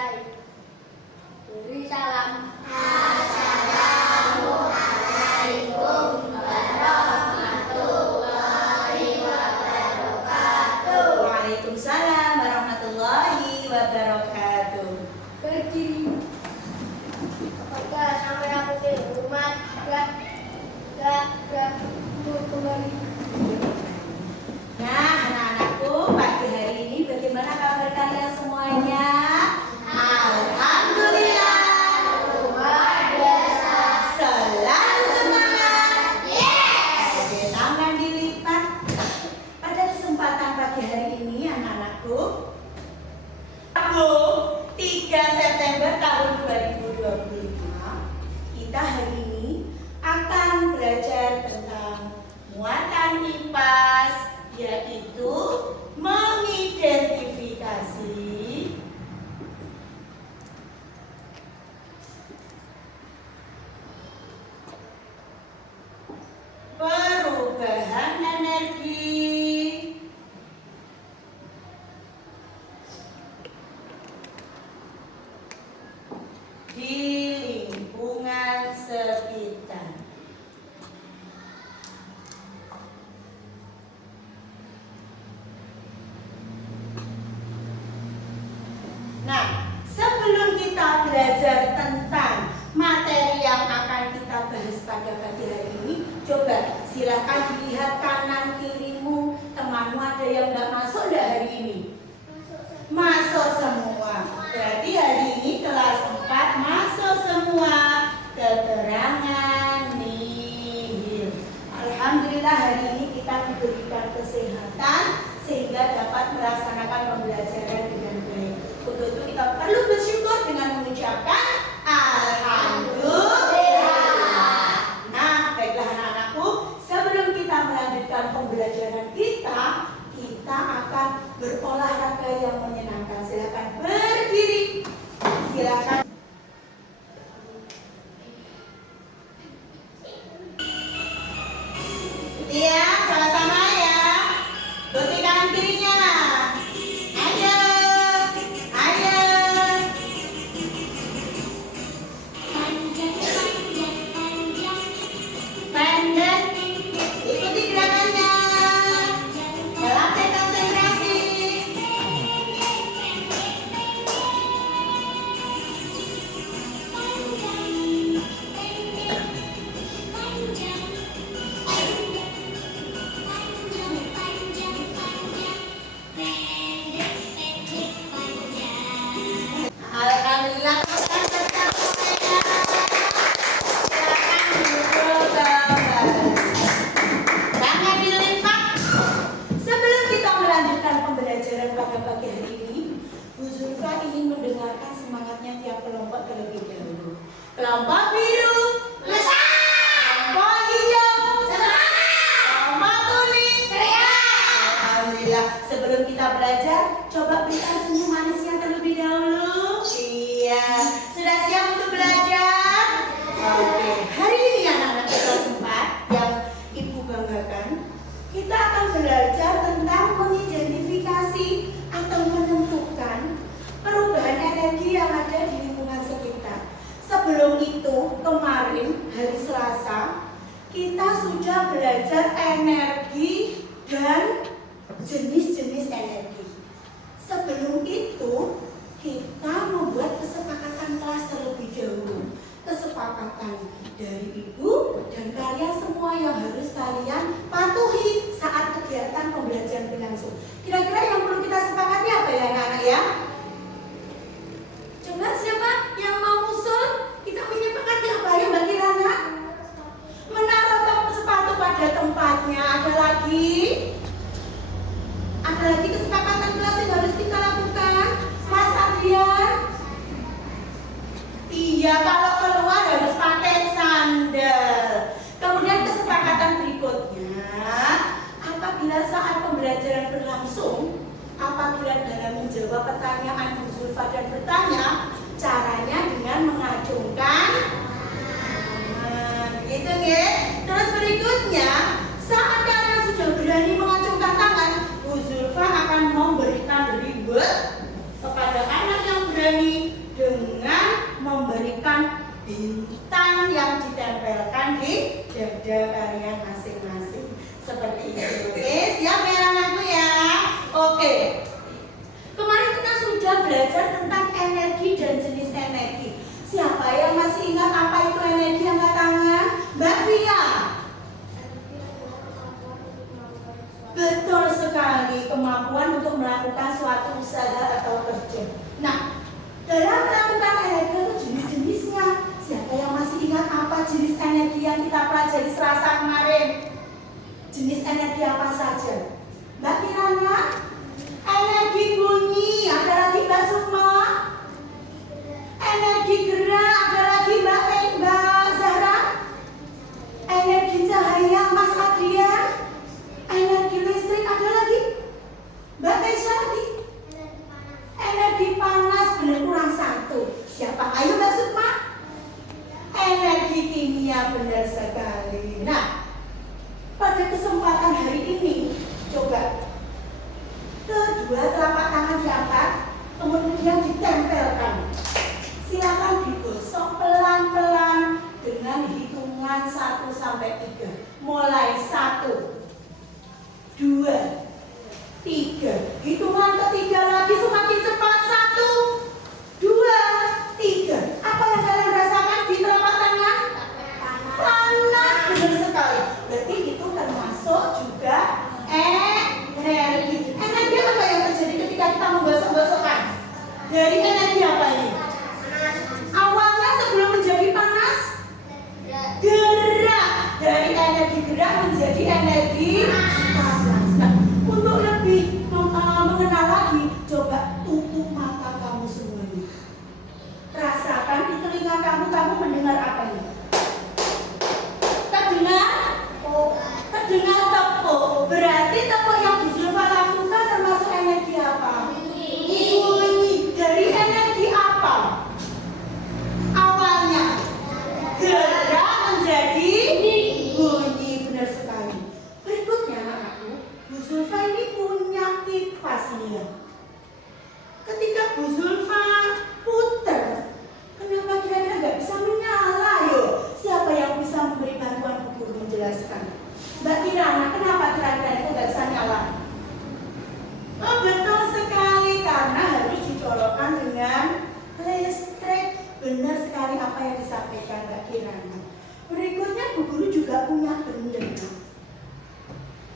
selesai. Beri salam. Assalamualaikum warahmatullahi wabarakatuh. Waalaikumsalam warahmatullahi wabarakatuh. Berdiri. Apakah sampai aku ke rumah? Gak kembali. Nah, anak-anakku, pagi hari ini bagaimana kabar kalian semuanya? Alhamdulillah. Luar biasa. Selalu semangat. Yes. Oke, tangan dilipat. Pada kesempatan pagi hari ini, anak-anakku, Rabu 3 September tahun 2025, kita hari ini akan belajar tentang muatan IPAS, yaitu mengidentifikasi perubahan energi di lingkungan sekitar. Nah, sebelum kita belajar tentang materi yang akan kita bahas pada pagi hari ini, coba silakan dilihat kanan kirimu, temanmu ada yang nggak masuk nggak hari ini? Masuk semua. Berarti hari ini kelas 4 masuk semua. Keterangan nihil. Alhamdulillah hari ini kita diberikan kesehatan sehingga dapat melaksanakan pembelajaran dengan baik. Untuk itu kita perlu bersyukur dengan mengucapkan Alhamdulillah. Nah, baiklah anak-anakku, sebelum kita melanjutkan pembelajaran kita akan berolahraga yang menyenangkan. Silakan berdiri. Silakan. Iya, sama-sama ya. Bukti kanan kirinya. Ayo. Ayo. Pendek. Ikuti gerakannya. Melatih konsentrasi. Alhamdulillah. Silakan duduk kembali. Tangan dilipat. Sebelum kita melanjutkan pembelajaran pada pagi hari ini, Bu Zulfa ingin mendengarkan semangatnya tiap kelompok terlebih dahulu. Kelompok biru, kelompok hijau, kelompok kuning, alhamdulillah. Sebelum kita belajar, coba berikan senyum manisnya terlebih dahulu. Iya, sudah siap untuk belajar? Oke, hari ini anak-anak kelas 4 yang Ibu banggakan, kita akan belajar tentang mengidentifikasi atau menentukan perubahan energi yang ada di lingkungan sekitar. Sebelum itu, kemarin hari Selasa, kita sudah belajar energi dan jenis-jenis energi. Sebelum itu, kita membuat kesepakatan kelas terlebih dahulu. Kesepakatan dari Ibu dan kalian semua yang harus kalian patuhi saat kegiatan pembelajaran berlangsung. Kira-kira yang perlu kita sepakati apa ya anak-anak ya? Coba siapa yang mau usul? Kita menyepakati apa ya Mbak Kirana? Menaruh sepatu pada tempatnya. Ada lagi? Ada lagi kesepakatan kelas yang harus kita lakukan? Mas Adrian? Iya, kalau keluar harus pakai sandal. Kemudian kesepakatan berikutnya, apabila saat pembelajaran berlangsung, apabila dalam menjawab pertanyaan Bu Zulfa dan bertanya, caranya dengan mengacungkan tangan. Gitu ya. Terus berikutnya, saat kalian sudah berani mengacungkan tangan, Bu Zulfa akan memberikan reward kepada anak yang berani bintang yang ditempelkan di dada kalian masing-masing. Seperti itu. Oke, siap ya anakku ya? Oke. Kemarin kita sudah belajar tentang energi dan jenis energi. Siapa yang masih ingat apa itu energi? Angkat tangan. Mbak Via. Betul sekali, kemampuan untuk melakukan suatu usaha atau kerja. Nah, dalam melakukan energi itu jenis-jenisnya. Siapa yang masih ingat apa jenis energi yang kita pelajari Selasa kemarin? Jenis energi apa saja? Mbak Kirana? Energi bunyi, ada lagi Mbak Sukma? Energi gerak, ada lagi Mbak Zahra? Energi cahaya, Mas Adrian? Energi listrik, ada lagi? Mbak Tesha lagi? Energi panas, benar kurang satu. Siapa? Ayo Mbak Sukma? Energi kimia, benar sekali. Nah, pada kesempatan hari ini, coba kedua telapak tangan diangkat, kemudian ditempelkan. Silakan digosok pelan-pelan dengan hitungan 1 sampai 3. Mulai 1, 2, 3. Hitungan ketiga lagi semakin cepat. 1, 2, 3. Apa yang kalian rasakan di telapak tangan? Panas, benar sekali. Berarti itu termasuk juga energi. Energi apa yang terjadi ketika kita menggosok-gosokkan? Dari energi apa ini? Awalnya sebelum menjadi panas, gerak. Dari energi gerak menjadi energi panas. Nah, untuk lebih mengenal lagi, coba tutup mata kamu semuanya. Rasakan di telinga kamu mendengar apa ini? Terdengar tepuk. Berarti tepuk yang Bu Zulfa lakukan termasuk energi apa? Bunyi. Dari energi apa? Awalnya gerak menjadi bunyi, benar sekali. Berikutnya anakku, Bu Zulfa ini punya kipas ini ya. Ketika Bu Zulfa putar, kenapa kira-kira nggak bisa menyala yo? Siapa yang bisa memberi bantuan Bu Guru menjelaskan? Mbak Kirana, kenapa kira-kira itu nggak bisa nyala? Oh, betul sekali, karena harus dicolokkan dengan listrik. Benar sekali apa yang disampaikan Mbak Kirana. Berikutnya Bu Guru juga punya benda.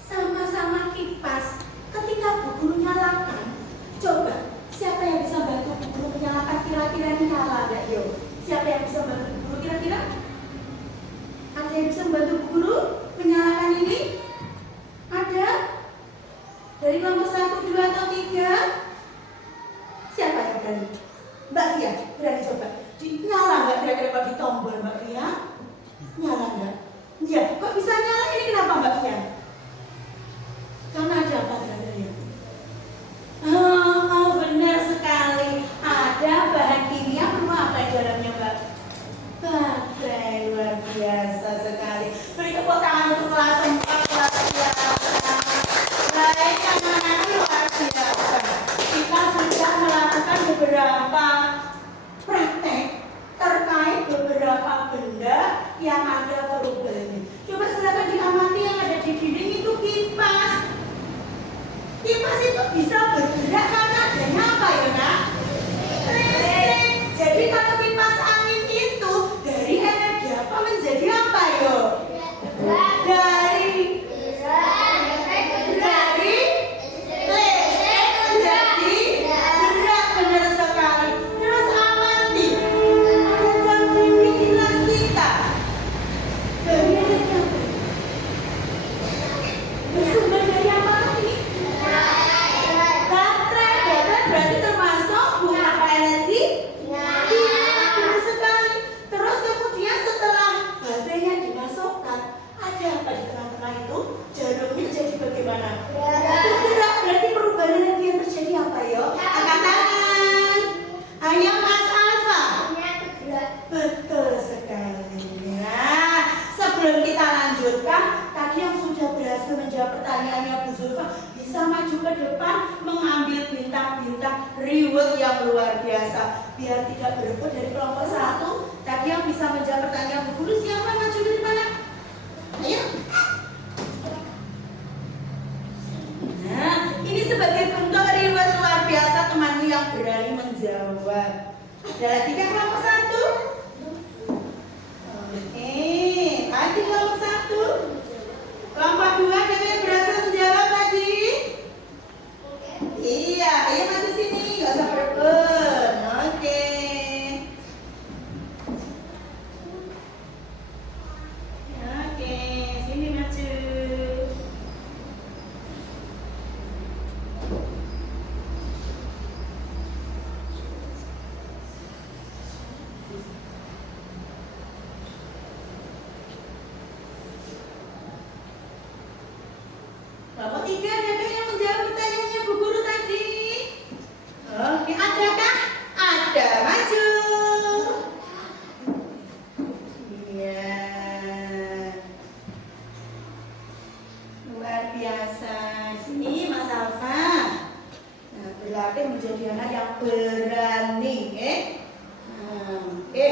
Sama-sama kipas. Ketika Bu Guru nyalakan, coba siapa yang bisa bantu Bu Guru menyalakan? Kira-kira ini nyala nggak yo? Siapa yang bisa bantu Bu Guru kira-kira? Ada yang bisa membantu Bu Guru menyalakan ini? Ada? Dari kelompok 1, 2, atau 3? Siapa yang berani? Mbak Fia, berani coba? Nyala nggak kira-kira kalau di tombol Mbak Fia? Nyala nggak? Ya, kok bisa nyala ini kenapa Mbak Fia? Karena ada apa kira-kira? Oh, benar sekali. Ada bahan kimia berupa apa di dalamnya Mbak? Baterai. Luar biasa sekali. Beri tepuk tangan untuk kelas 4, kelas biasa. Baik, anak-anak luar biasa. Kita sudah melakukan beberapa praktek terkait beberapa benda yang ada perubahannya. Coba silakan diamati yang ada di dinding itu kipas. Kipas itu bisa bergerak karena adanya apa ya nak? Listrik. Jadi kalau kipas angin itu dari energi apa menjadi apa yo? Dari listrik menjadi gerak, benar sekali. Terus amati, ada jam dinding di kelas kita. Dari energi apa? Bersumber dari apa ini? Baterai berarti termasuk apa energi? Benar sekali. Terus kemudian setelah baterainya dimasukkan, ada apa di tengah-tengah itu? Jarumnya jadi bagaimana? Bergerak. Berarti perubahan energi yang terjadi apa yo? Angkat tangan. Ayo Mas Alfa. Betul sekali. Nah, sebelum kita lanjutkan, tadi yang sudah berhasil menjawab pertanyaannya Bu Zulfa bisa maju ke depan mengambil bintang-bintang reward yang luar biasa biar tidak berebut dari kelompok 1. Tadi lagi yang bisa menjawab pertanyaan Bu Guru? Siapa maju dari mana? Ayo. Nah, ini sebagai bentuk reward luar biasa temanmu yang berani menjawab. Ada lagi kan kelompok 1? Oke, tadi kelompok 1. Kelompok 2 ada yang berhasil menjawab tadi? Iya, ayo maju sini, nggak usah berebut. Oke. Oke, sini maju. Kelompok 3 adakah yang menjawab pertanyaannya Bu Guru tadi? Oke, adakah? Ada, maju. Iya. Luar biasa. Sini Mas Alfa. Nah, berlatih menjadi anak yang berani, oke.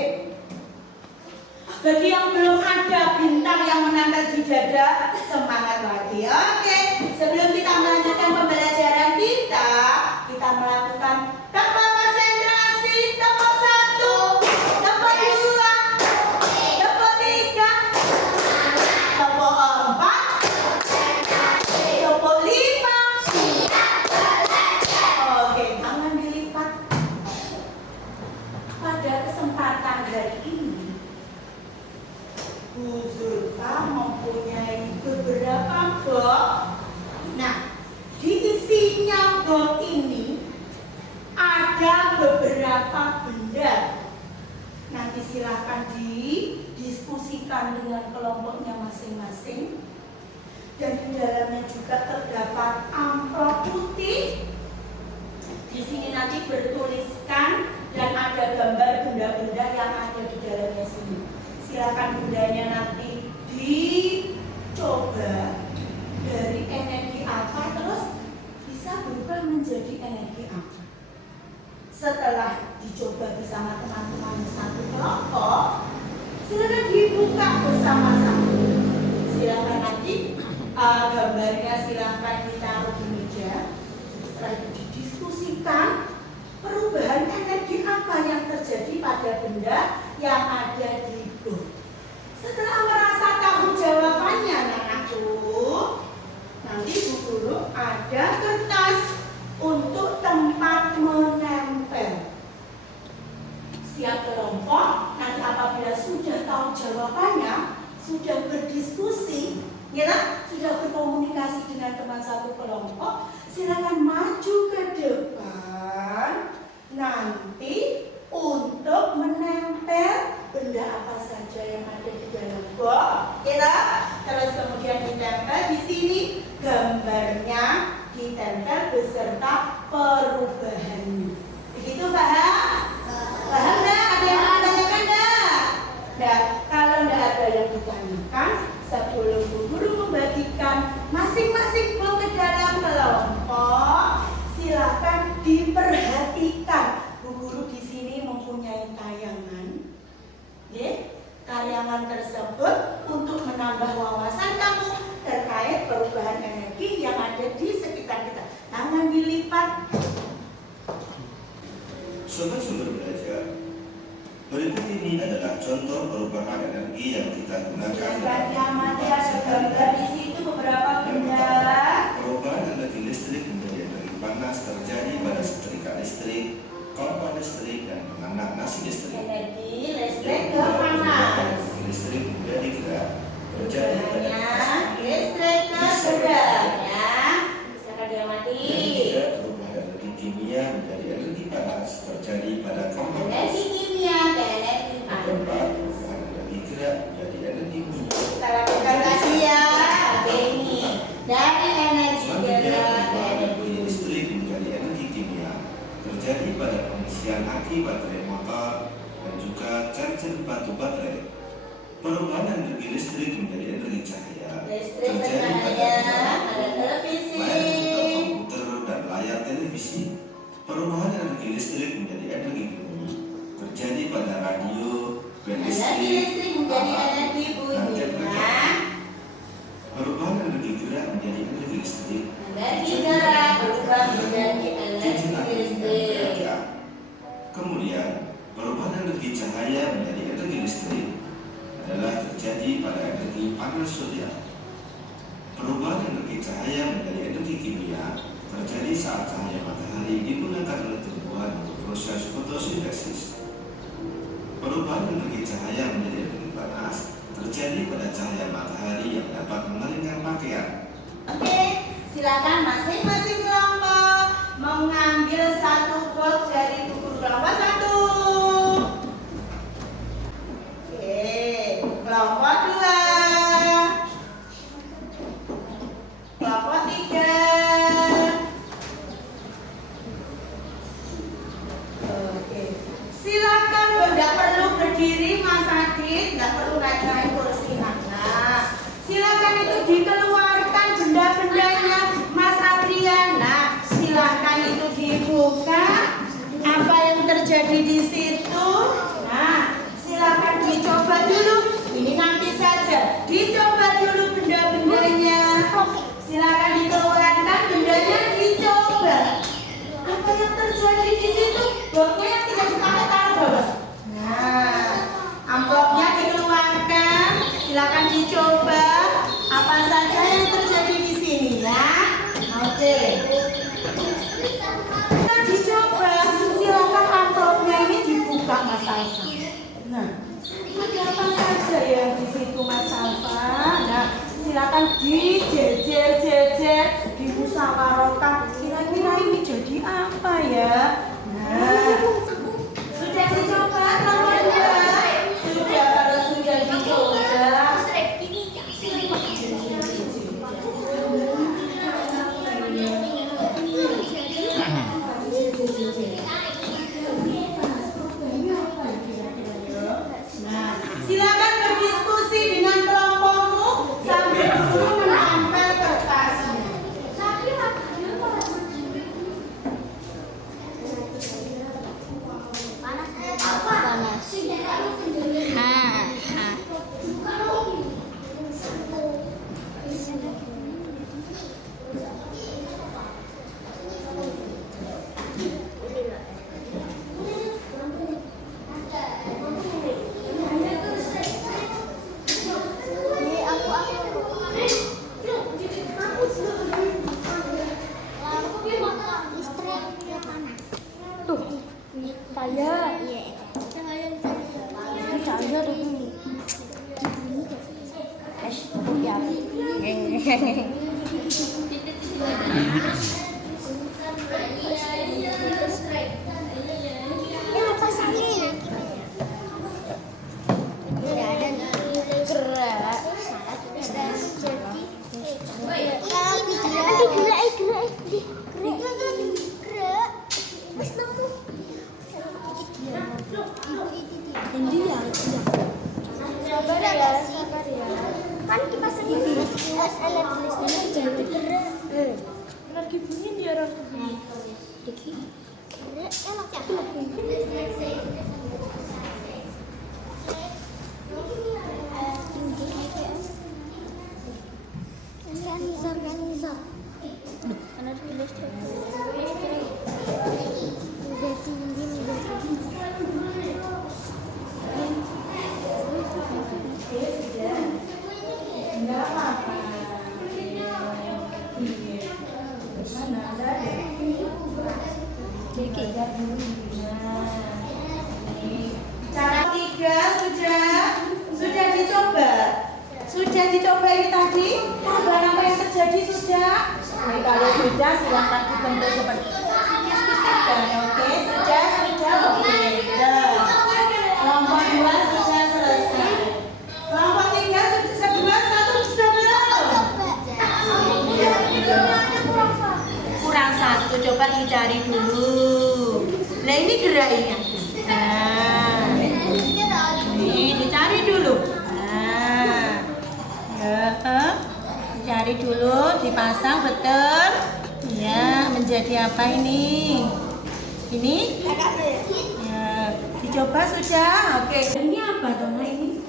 Bagi yang belum ada bintang yang menempel di dada, semangat lagi. Oke, sebelum kita melanjutkan pembelajaran kita melakukan tempat konsentrasi, tempat 1, tempat 2, tempat 3, tempat 4, tempat 5. Oke, tangan dilipat. Pada kesempatan hari ini, Bu Zulfa mempunyai beberapa box. Nah, di isinya box ini ada beberapa benda. Nanti silahkan didiskusikan dengan kelompoknya masing-masing. Dan di dalamnya juga terdapat amplop putih. Di sini nanti bertuliskan dan ada gambar benda-benda yang ada di dalamnya sini. Silakan bundanya nanti dicoba dari energi apa terus bisa berubah menjadi energi apa. Setelah dicoba bersama teman-teman satu kelompok, silakan dibuka bersama-sama. Silakan nanti gambarnya silakan ditaruh di meja. Setelah itu didiskusikan perubahan energi apa yang terjadi pada benda yang ada di box. Setelah merasa tahu jawabannya anakku, nanti Bu Guru ada kertas untuk tempat menempel. Setiap kelompok nanti apabila sudah tahu jawabannya, sudah berdiskusi, ya, sudah berkomunikasi dengan teman satu kelompok, silakan maju ke depan nanti untuk menempel benda apa saja yang ada di dalam box, ya. Terus kemudian ditempel di sini gambarnya, ditempel beserta perubahannya. Begitu, paham? Paham nggak? Ada yang ditanyakan nggak? Nah, kalau nggak ada yang ditanyakan, sebelum Bu Guru membagikan masing-masing box ke dalam kelompok, silakan diperhatikan. Bu Guru di sini mempunyai tayangan. Tayangan tersebut untuk menambah wawasan kamu terkait perubahan energi yang ada di sekitar kita. Tangan dilipat. Sobat-sobat belajar, berikut ini adalah contoh perubahan energi yang kita gunakan Silakan diamati ada gambar di situ beberapa benda. Perubahan energi listrik menjadi energi panas terjadi pada setrika listrik, kompor listrik, dan penganak nasi listrik. Energi listrik ke panas. Energi listrik menjadi gerak terjadi pada Perubahannya listrik ke gerak, ya. Silakan diamati. Yang ketiga, perubahan energi kimia menjadi energi panas terjadi pada kompor Energi kimia dan energi Yang panas. keempat, perubahan energi gerak menjadi energi bunyi. Kita lakukan lagi ya. Oke, ini dari energi Selanjutnya, gerak perubahan dan energi listrik menjadi energi kimia terjadi pada pengisian aki baterai motor dan juga charger batu listrik menjadi energi bunyian. Perubahan energi gerak menjadi energi listrik. Energi gerak berubah menjadi energi listrik. Kemudian, perubahan energi cahaya menjadi energi listrik adalah terjadi pada energi panel surya. Perubahan energi cahaya menjadi energi kimia terjadi saat cahaya matahari digunakan oleh tumbuhan untuk proses fotosintesis. Perubahan energi cahaya menjadi energi panas terjadi pada cahaya matahari yang dapat mengeringkan pakaian. Oke, silakan masing-masing kelompok mengambil satu box dari buku kelompok 1. Oke, kelompok 2. Kelompok 3. Oke, silakan tidak perlu berdiri Mas Adit, nggak perlu naik kursi anak. Silakan itu dikeluarkan benda-bendanya Mas Adriana. Silakan itu dibuka. Apa yang terjadi di situ? Nah, silakan dicoba dulu. Ini nanti saja. Dicoba dulu benda-bendanya. Silakan dikeluarkan bendanya, dicoba. Apa yang terjadi di situ? Bloknya yang tidak dipakai taruh bawah. Nah, amplopnya dikeluarkan. Silakan dicoba. Apa saja yang terjadi di sini ya? Oke. Kita dicoba. Silakan amplopnya ini dibuka Mas Alfa. Nah, ada apa saja yang di situ Mas Alfa? Nah, silakan dijejer-jejer, dimusyawarahkan. Kira-kira ini jadi apa ya? Nah, sudah dicoba nomor 2? Sudah, kalau sudah dicoba. Nah, silakan berdiskusi dengan kelompokmu sambil dulu menempel kertasnya. Kan kita sendiri energi bunyi dia orang Cara 3 sudah dicoba. Sudah dicoba ini tadi. Perubahan apa yang terjadi sudah? Nah, kalau sudah silahkan dibentuk seperti diskusikan. Oke, sudah oke. Kelompok 2 sudah selesai. Kelompok 3 sudah 1 sudah belum? Kurang 1, coba dicari dulu. Nah, ini geraknya. Nah, ini dicari dulu. Nah, dicari dulu, dipasang betul. Ya, menjadi apa ini? Ini? Ya, dicoba sudah? Oke. Ini apa Dona ini?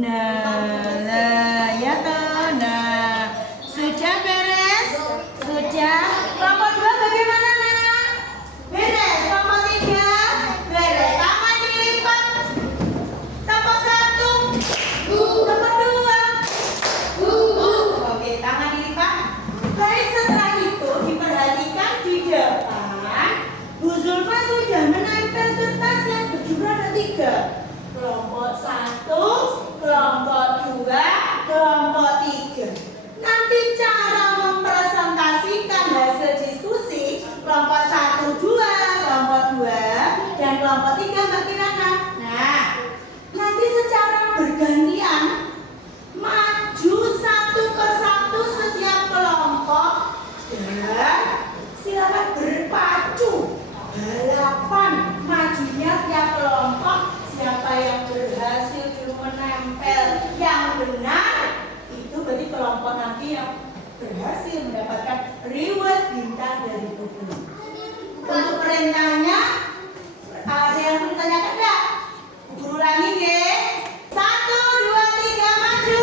Nah, ya toh. Nah, sudah beres? Sudah. Kelompok 2 bagaimana nak? Beres. Kelompok 3 beres. Tangan dilipat. Kelompok 1. Kelompok 2. Oke, tangan dilipat. Baik, setelah itu diperhatikan di depan. Bu Zulfa sudah menempel kertas yang berjumlah ada 3. Kelompok 1, kelompok 2, kelompok 3. Nanti cara mempresentasikan hasil diskusi kelompok 1, 2, kelompok 2, dan kelompok 3 Mbak Kirana. Nah, nanti secara bergantian maju satu persatu setiap kelompok dan silakan berpacu balapan majunya tiap kelompok. Siapa yang berhasil dulu menempel yang benar, itu berarti kelompok nanti yang berhasil mendapatkan reward bintang dari buku. Untuk perintahnya, ada yang bertanyakan enggak? Guru ulangi ya. 1, 2, 3 maju.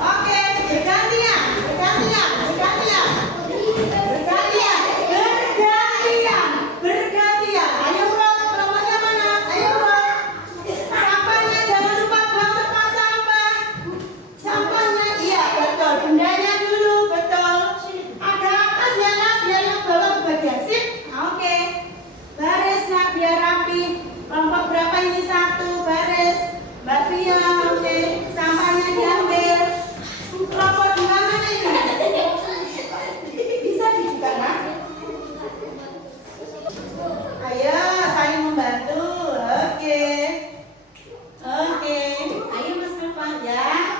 Oke, bergantian. Ayo Bro, kelompoknya mana? Ayo Bro. Sampahnya jangan lupa buang tempat sampah. Sampahnya iya betul. Bendanya dulu betul. Ada atas ya nak, biar yang bawah ke bagian sip. Oke. Baris nak biar rapi. Kelompok berapa ini? 1 baris. Mbak Fia, oke. Sampahnya diambil. Kelompok 2 mana ini? Bisa dibuka nak? Ayo saling membantu. Oke. Ayo Mas Nova ya.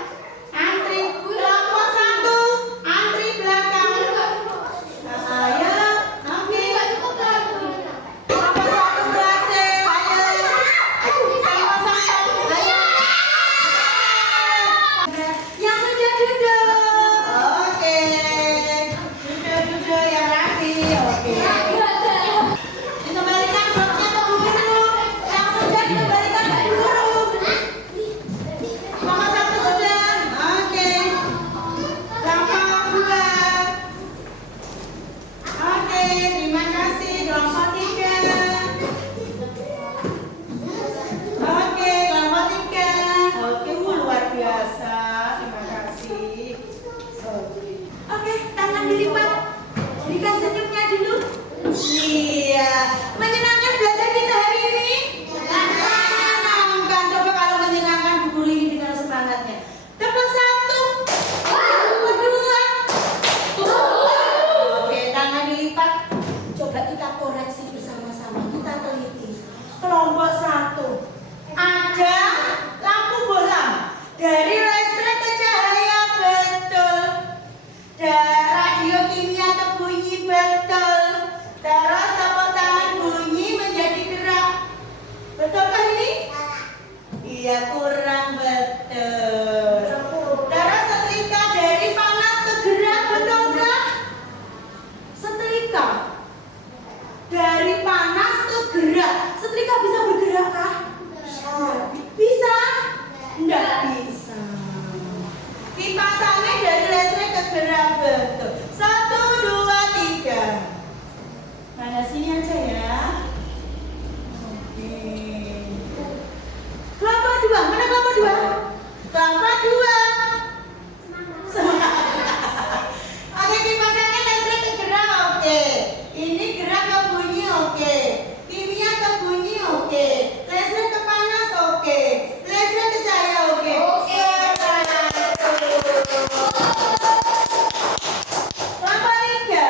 Antri kelompok 1, antri belakang. Ayo. Oke. Kelompok 1 berhasil. Ayo. Sama-sama. Ayo. Yang sudah duduk. Oke. Duduk yang rapi. Oke. Dikembalikan bloknya ke guru. Yang sudah dikembalikan ke guru. Kelompok 1 sudah. Oke. Kelompok 2. Oke, terima kasih. Kelompok 3. Oke, kelompok 3. Oke, luar biasa. Terima kasih. Oke, tangan dilipat. Berikan senyumnya dulu. Iya, menyenangkan belajar kita hari ini? Menyenangkan. Coba kalau menyenangkan Bu Guru ini dengan semangatnya. Tepuk 1. Tepuk 2. Oke, tangan dilipat. Coba kita koreksi bersama-sama. Kita teliti. Kelompok 1. Ada lampu bohlam. Dari listrik ke cahaya betul. Radio kimia ke bunyi betul. Terus tepuk tangan bunyi menjadi gerak. Betulkah ini? Iya, kurang betul. Terus setrika dari panas ke gerak, betulkah? Setrika dari panas ke gerak. Setrika bisa bergerak kah? Bisa? Enggak bisa. Kipas angin dari listrik ke gerak, betul. 1, 2, 3. Mana sini aja ya. Oke. Kelompok 2, mana kelompok 2? Kelompok 2. Oke, kipas angin listrik ke gerak, oke. Ini gerak ke bunyi, oke. Kimia ke bunyi, oke. Listrik ke panas, oke. Listrik ke cahaya, oke. Kelompok 3.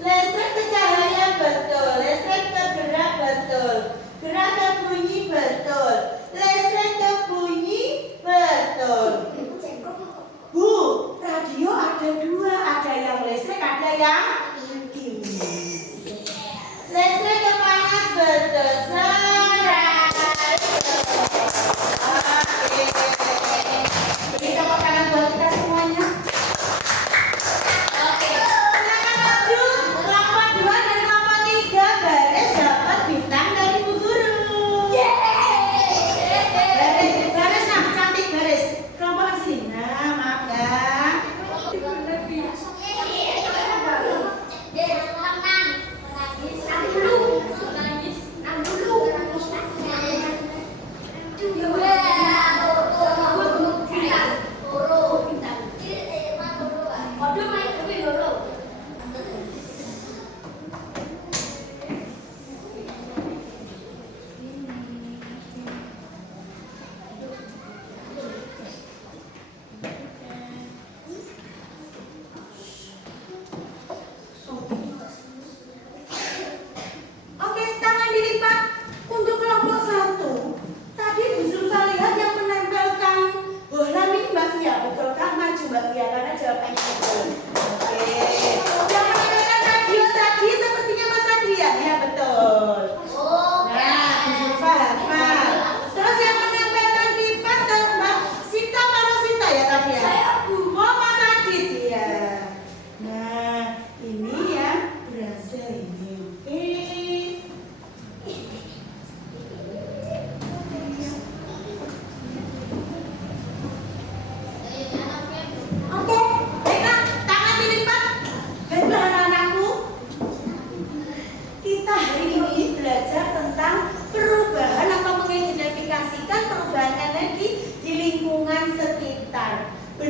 Listrik ke cahaya betul. Listrik ke gerak betul. Gerak ke bunyi betul. Listrik ke bunyi betul. Bu, radio ada 2. Ada yang listrik, ada yang kimia. Listrik ke panas betul. Serat. Oke. Beri tepuk tangan buat kita semuanya. Silakan maju. Kelompok 2 dan kelompok 3 baris dapat bintang dari Bu Guru.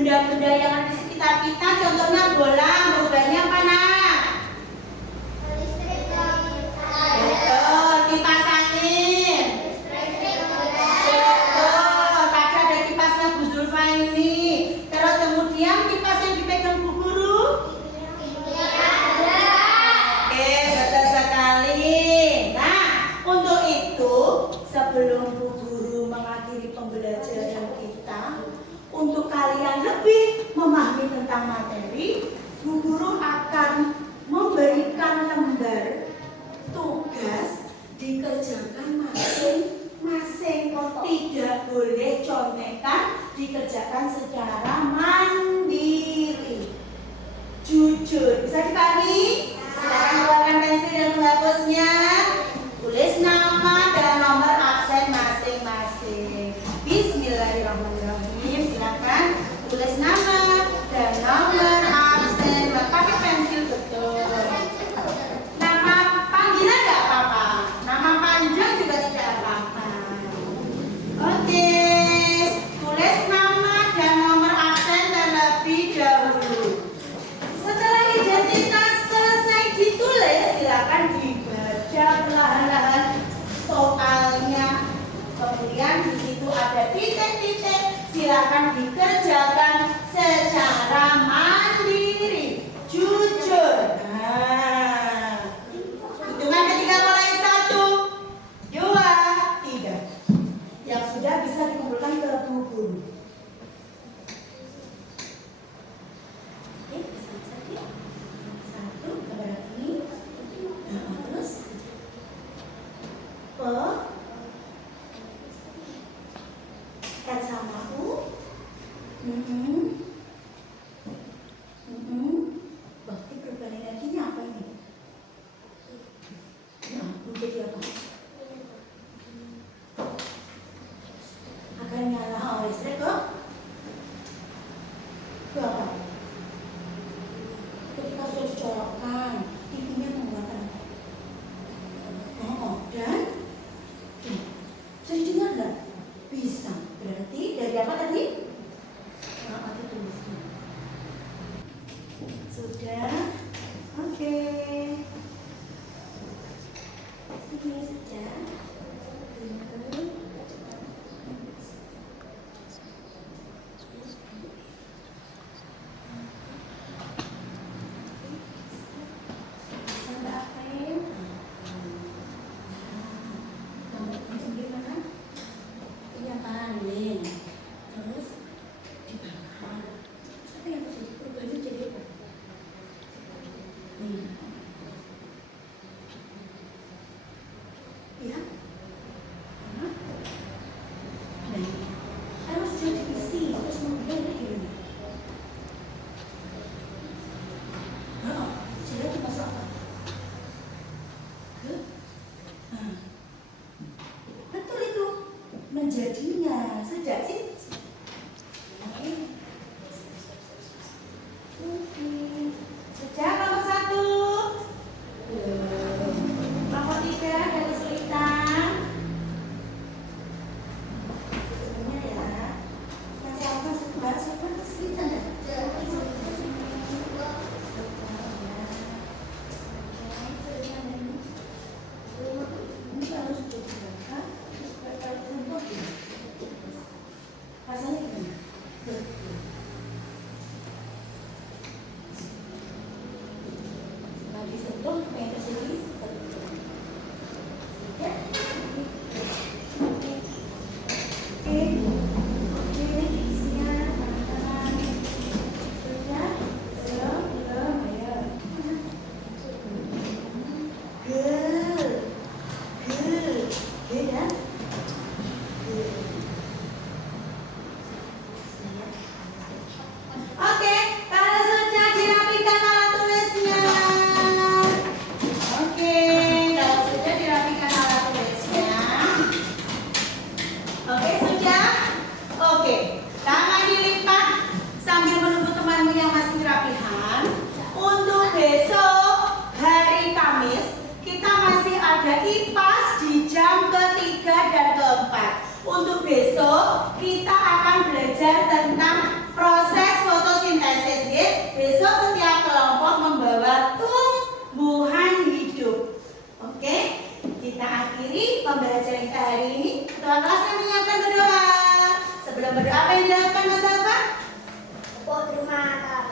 benda-benda yang ada di sekitar kita, contohnya bola, merubahnya apa nak? Betul, kipas angin. Betul, tadi ada kipasnya Bu Zulfa ini. Terus kemudian kipas yang dipegang Bu Guru? Oke, betul sekali. Nah, untuk itu sebelum Bu Guru mengakhiri pembelajaran kita, untuk kalian lebih memahami tentang materi, Bu Guru akan memberikan lembar tugas dikerjakan masing-masing. Tidak boleh contekan, dikerjakan secara mandiri. Jujur, bisa dipahami? Sekarang keluarkan pensil dan penghapusnya. Tulis nama dan nomor absen masing-masing. Bismillahirrahmanirrahim. Silakan tulis nama dan nomor absen. Pakai pensil betul. Nama panggilan nggak apa-apa. Nama panjang juga tidak apa-apa. Oke. Tulis nama dan nomor absen terlebih dahulu. Setelah identitas selesai ditulis, silakan dibaca perlahan-lahan soalnya. Kemudian di situ ada titik-titik, silakan dikerjakan secara mandiri, jujur. Nah, hitungan ketiga mulai 1, 2, 3. Yang sudah bisa dikumpulkan ke Bu Guru. Oke, bisa lagi. 1, gambar ini. Nah, terus N sama U. Berarti perubahan energinya apa ini? Nah, menjadi apa? Akan nyala listrik ke apa? Ketika sudah dicolokkan, TV-nya membuat apa? Dan bisa didengar nggak? Bisa. Berarti dari apa tadi? Aku tulisnya. Sudah? Oke. Ini sudah. Menjadinya sejak sini. Sejak nomor 1, nomor 3 ada kesulitan. Sebenarnya ya, yang saya bahas kesulitan ya. Ini harus dibuka. Rasanya gimana? Nggak disentuh, pengen terjadi. Ya. Oke, isinya tangan-tangan. Sudah, belum, ayo. Ya. Oke, kalau sudah dirapikan alat tulisnya. Oke, kalau sudah dirapikan alat tulisnya. Oke, sudah? Oke, tangan dilipat sambil menunggu temanmu yang masih rapihan. Untuk besok hari Kamis, kita masih ada IPAS di jam ke-3 dan ke-4. Untuk besok kita akan belajar tentang proses Tuan kelasnya menyiapkan berdoa. Sebelum berdoa, apa yang dilakukan Mas Alfa? Tepuk terima kasih.